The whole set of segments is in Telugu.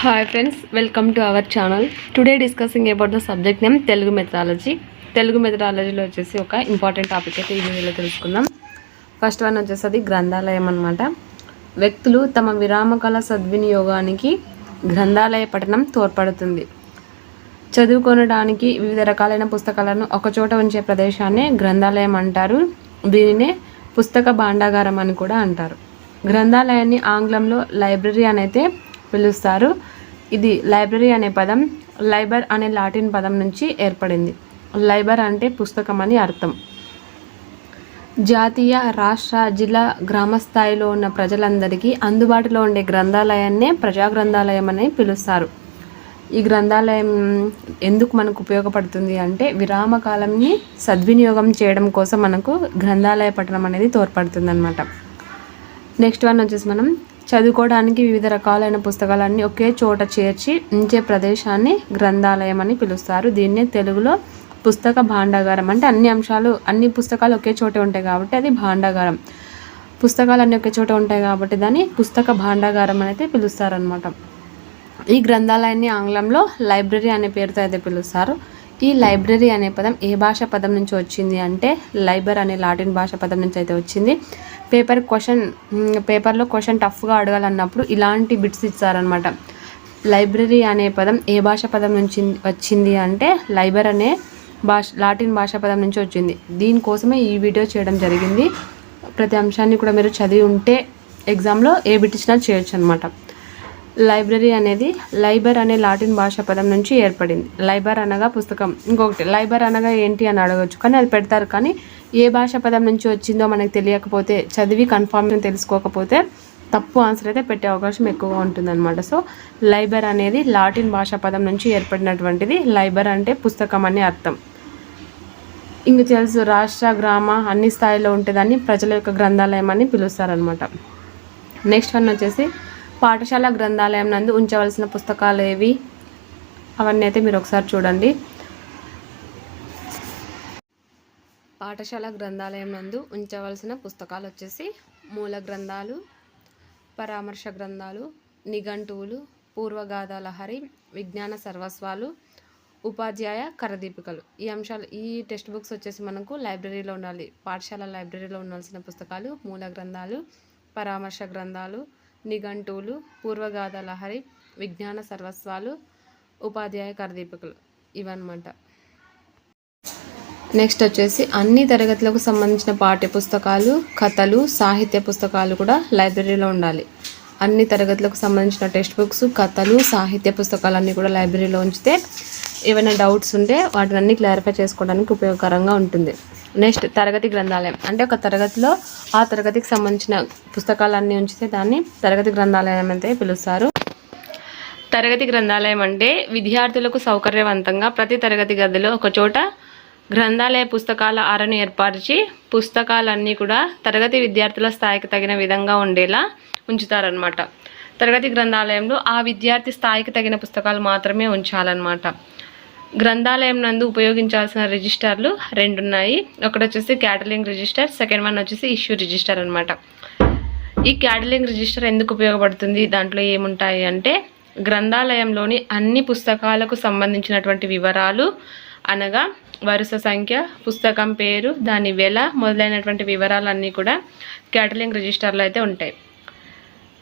Hi friends, welcome to our channel. Today discussing about the subject name Telugu methodology. Telugu మెథడాలజీలో వచ్చేసి ఒక ఇంపార్టెంట్ టాపిక్ అయితే ఈ వీడియోలో తెలుసుకుందాం. ఫస్ట్ వన్ వచ్చేసి గ్రంథాలయం అన్నమాట. వ్యక్తులు తమ విరామకాల సద్వినియోగానికి గ్రంథాలయ పఠనం తోడ్పడుతుంది. చదువుకొనడానికి వివిధ రకాలైన పుస్తకాలను ఒకచోట ఉంచే ప్రదేశాన్ని గ్రంథాలయం అంటారు. దీనినే పుస్తక భాండాగారం అని కూడా అంటారు. గ్రంథాలయాన్ని ఆంగ్లంలో లైబ్రరీ అనైతే పిలుస్తారు. ఇది లైబ్రరీ అనే పదం లైబర్ అనే లాటిన్ పదం నుంచి ఏర్పడింది. లైబర్ అంటే పుస్తకం అని అర్థం. జాతీయ, రాష్ట్ర, జిల్లా, గ్రామ స్థాయిలో ఉన్న ప్రజలందరికీ అందుబాటులో ఉండే గ్రంథాలయాన్నే ప్రజా గ్రంథాలయం అని పిలుస్తారు. ఈ గ్రంథాలయం ఎందుకు మనకు ఉపయోగపడుతుంది అంటే విరామకాలంని సద్వినియోగం చేయడం కోసం మనకు గ్రంథాలయ పఠనం అనేది తోడ్పడుతుంది అన్నమాట. నెక్స్ట్ వన్ వచ్చేసి మనం చదువుకోవడానికి వివిధ రకాలైన పుస్తకాలన్నీ ఒకే చోట చేర్చి ఉంచే ప్రదేశాన్ని గ్రంథాలయం అని పిలుస్తారు. దీన్నే తెలుగులో పుస్తక భాండాగారం అంటే అన్ని పుస్తకాలు ఒకే చోట ఉంటాయి కాబట్టి అది భాండాగారం. పుస్తకాలు అన్నీ ఒకే చోట ఉంటాయి కాబట్టి దాన్ని పుస్తక భాండాగారం అని అయితే పిలుస్తారనమాట. ఈ గ్రంథాలయాన్ని ఆంగ్లంలో లైబ్రరీ అనే పేరుతో అయితే పిలుస్తారు. ఈ లైబ్రరీ అనే పదం ఏ భాష పదం నుంచి వచ్చింది అంటే లైబర్ అనే లాటిన్ భాష పదం నుంచి అయితే వచ్చింది. పేపర్లో క్వశ్చన్ టఫ్గా అడగాలన్నప్పుడు ఇలాంటి బిట్స్ ఇస్తారనమాట. లైబ్రరీ అనే పదం ఏ భాష పదం నుంచి వచ్చింది అంటే లైబర్ అనే లాటిన్ భాష పదం నుంచి వచ్చింది. దీనికోసమే ఈ వీడియో చేయడం జరిగింది. ప్రతి అంశాన్ని కూడా మీరు చదివి ఉంటే ఎగ్జామ్లో ఏ బిట్ ఇచ్చినా చేయొచ్చు అనమాట. లైబ్రరీ అనేది లైబర్ అనే లాటిన్ భాష పదం నుంచి ఏర్పడింది. లైబర్ అనగా పుస్తకం. ఇంకొకటి లైబర్ అనగా ఏంటి అని అడగచ్చు, కానీ అది పెడతారు. కానీ ఏ భాష పదం నుంచి వచ్చిందో మనకు తెలియకపోతే, చదివి కన్ఫర్మేషన్ తెలుసుకోకపోతే తప్పు ఆన్సర్ అయితే పెట్టే అవకాశం ఎక్కువగా ఉంటుందన్నమాట. సో లైబర్ అనేది లాటిన్ భాష పదం నుంచి ఏర్పడినటువంటిది. లైబర్ అంటే పుస్తకం అని అర్థం. ఇంక తెలుసు, రాష్ట్ర, గ్రామ అన్ని స్థాయిలో ఉంటేదాన్ని ప్రజల యొక్క గ్రంథాలయం అని పిలుస్తారనమాట. నెక్స్ట్ వన్ వచ్చేసి పాఠశాల గ్రంథాలయం నందు ఉంచవలసిన పుస్తకాలు ఏవి అవన్నీ అయితే మీరు ఒకసారి చూడండి. పాఠశాల గ్రంథాలయం నందు ఉంచవలసిన పుస్తకాలు వచ్చేసి మూల గ్రంథాలు, పరామర్శ గ్రంథాలు, నిఘంటువులు, పూర్వగాథ లహరి, విజ్ఞాన సర్వస్వాలు, ఉపాధ్యాయ కరదీపికలు. ఈ టెక్స్ట్ బుక్స్ వచ్చేసి మనకు లైబ్రరీలో ఉండాలి. పాఠశాల లైబ్రరీలో ఉండాల్సిన పుస్తకాలు మూల గ్రంథాలు, పరామర్శ గ్రంథాలు, నిఘంటువులు, పూర్వగాథ లహరి, విజ్ఞాన సర్వస్వాలు, ఉపాధ్యాయ కరదీపికలు ఇవన్నమాట. నెక్స్ట్ వచ్చేసి అన్ని తరగతులకు సంబంధించిన పాఠ్య పుస్తకాలు, కథలు, సాహిత్య పుస్తకాలు కూడా లైబ్రరీలో ఉండాలి. అన్ని తరగతులకు సంబంధించిన టెక్స్ట్ బుక్స్, కథలు, సాహిత్య పుస్తకాలన్నీ కూడా లైబ్రరీలో ఉంచితే ఏమైనా డౌట్స్ ఉంటే వాటిని క్లారిఫై చేసుకోవడానికి ఉపయోగకరంగా ఉంటుంది. నెక్స్ట్ తరగతి గ్రంథాలయం అంటే ఒక తరగతిలో ఆ తరగతికి సంబంధించిన పుస్తకాలన్నీ ఉంచితే దాన్ని తరగతి గ్రంథాలయం అయితే పిలుస్తారు. తరగతి గ్రంథాలయం అంటే విద్యార్థులకు సౌకర్యవంతంగా ప్రతి తరగతి గదిలో ఒక చోట గ్రంథాలయ పుస్తకాల అరను ఏర్పరిచి పుస్తకాలన్నీ కూడా తరగతి విద్యార్థుల స్థాయికి తగిన విధంగా ఉండేలా ఉంచుతారనమాట. తరగతి గ్రంథాలయంలో ఆ విద్యార్థి స్థాయికి తగిన పుస్తకాలు మాత్రమే ఉంచాలన్నమాట. గ్రంథాలయం నందు ఉపయోగించాల్సిన రిజిస్టర్లు 2 ఉన్నాయి. ఒకటి వచ్చేసి క్యాటలింగ్ రిజిస్టర్, సెకండ్ వన్ వచ్చేసి ఇష్యూ రిజిస్టర్ అనమాట. ఈ క్యాటలింగ్ రిజిస్టర్ ఎందుకు ఉపయోగపడుతుంది, దాంట్లో ఏముంటాయి అంటే గ్రంథాలయంలోని అన్ని పుస్తకాలకు సంబంధించినటువంటి వివరాలు అనగా వరుస సంఖ్య, పుస్తకం పేరు, దాని వెల మొదలైనటువంటి వివరాలన్నీ కూడా క్యాటలింగ్ రిజిస్టర్లో అయితే ఉంటాయి.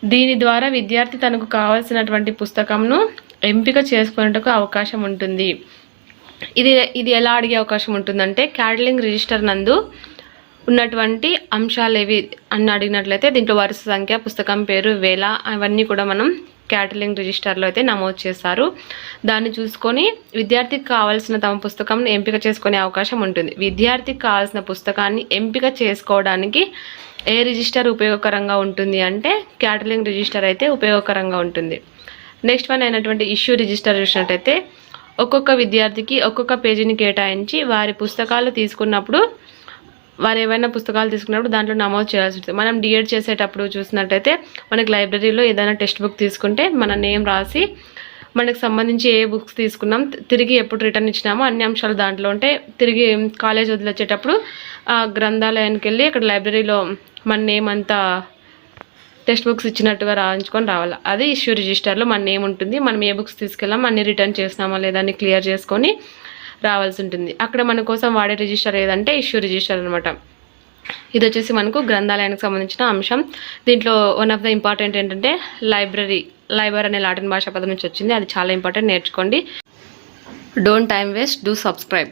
దీని ద్వారా విద్యార్థి తనకు కావాల్సినటువంటి పుస్తకంను ఎంపిక చేసుకునేందుకు అవకాశం ఉంటుంది. ఇది ఎలా అడిగే అవకాశం ఉంటుందంటే క్యాటలింగ్ రిజిస్టర్ నందు ఉన్నటువంటి అంశాలు ఏవి అని అడిగినట్లయితే దీంట్లో వరుస సంఖ్య, పుస్తకం పేరు, వేల అవన్నీ కూడా మనం క్యాటలింగ్ రిజిస్టర్లో అయితే నమోదు చేస్తారు. దాన్ని చూసుకొని విద్యార్థికి కావాల్సిన తమ పుస్తకంను ఎంపిక చేసుకునే అవకాశం ఉంటుంది. విద్యార్థికి కావాల్సిన పుస్తకాన్ని ఎంపిక చేసుకోవడానికి ఏ రిజిస్టర్ ఉపయోగకరంగా ఉంటుంది అంటే క్యాటలింగ్ రిజిస్టర్ అయితే ఉపయోగకరంగా ఉంటుంది. నెక్స్ట్ వన్ అయినటువంటి ఇష్యూ రిజిస్టర్ చూసినట్టయితే ఒక్కొక్క విద్యార్థికి ఒక్కొక్క పేజీని కేటాయించి వారి పుస్తకాలు తీసుకున్నప్పుడు వారు ఏవైనా పుస్తకాలు తీసుకున్నప్పుడు దాంట్లో నమోదు చేయాల్సి ఉంటుంది. మనం డిఎడ్ చేసేటప్పుడు చూసినట్టయితే మనకి లైబ్రరీలో ఏదైనా టెక్స్ట్ బుక్ తీసుకుంటే మన నేమ్ రాసి మనకు సంబంధించి ఏ బుక్స్ తీసుకున్నాం, తిరిగి ఎప్పుడు రిటర్న్ ఇచ్చినామో అన్ని అంశాలు దాంట్లో ఉంటే తిరిగి కాలేజ్ వదిలేసేటప్పుడు ఆ గ్రంథాలయానికి వెళ్ళి అక్కడ లైబ్రరీలో మన నేమ్ అంతా టెక్స్ట్ బుక్స్ ఇచ్చినట్టుగా రాయించుకొని రావాలి. అది ఇష్యూ రిజిస్టర్లో మన నేమ్ ఉంటుంది. మనం ఏ బుక్స్ తీసుకెళ్ళాం, అన్ని రిటర్న్ చేసినామా లేదా అని క్లియర్ చేసుకొని రావాల్సి ఉంటుంది. అక్కడ మన కోసం వాడే రిజిస్టర్ ఏదంటే ఇష్యూ రిజిస్టర్ అనమాట. ఇది వచ్చేసి మనకు గ్రంథాలయానికి సంబంధించిన అంశం. దీంట్లో వన్ ఆఫ్ ద ఇంపార్టెంట్ ఏంటంటే లైబ్రరీ అనే లాటిన్ భాషా పదం నుంచి వచ్చింది. అది చాలా ఇంపార్టెంట్, నేర్చుకోండి. Don't time waste, do subscribe.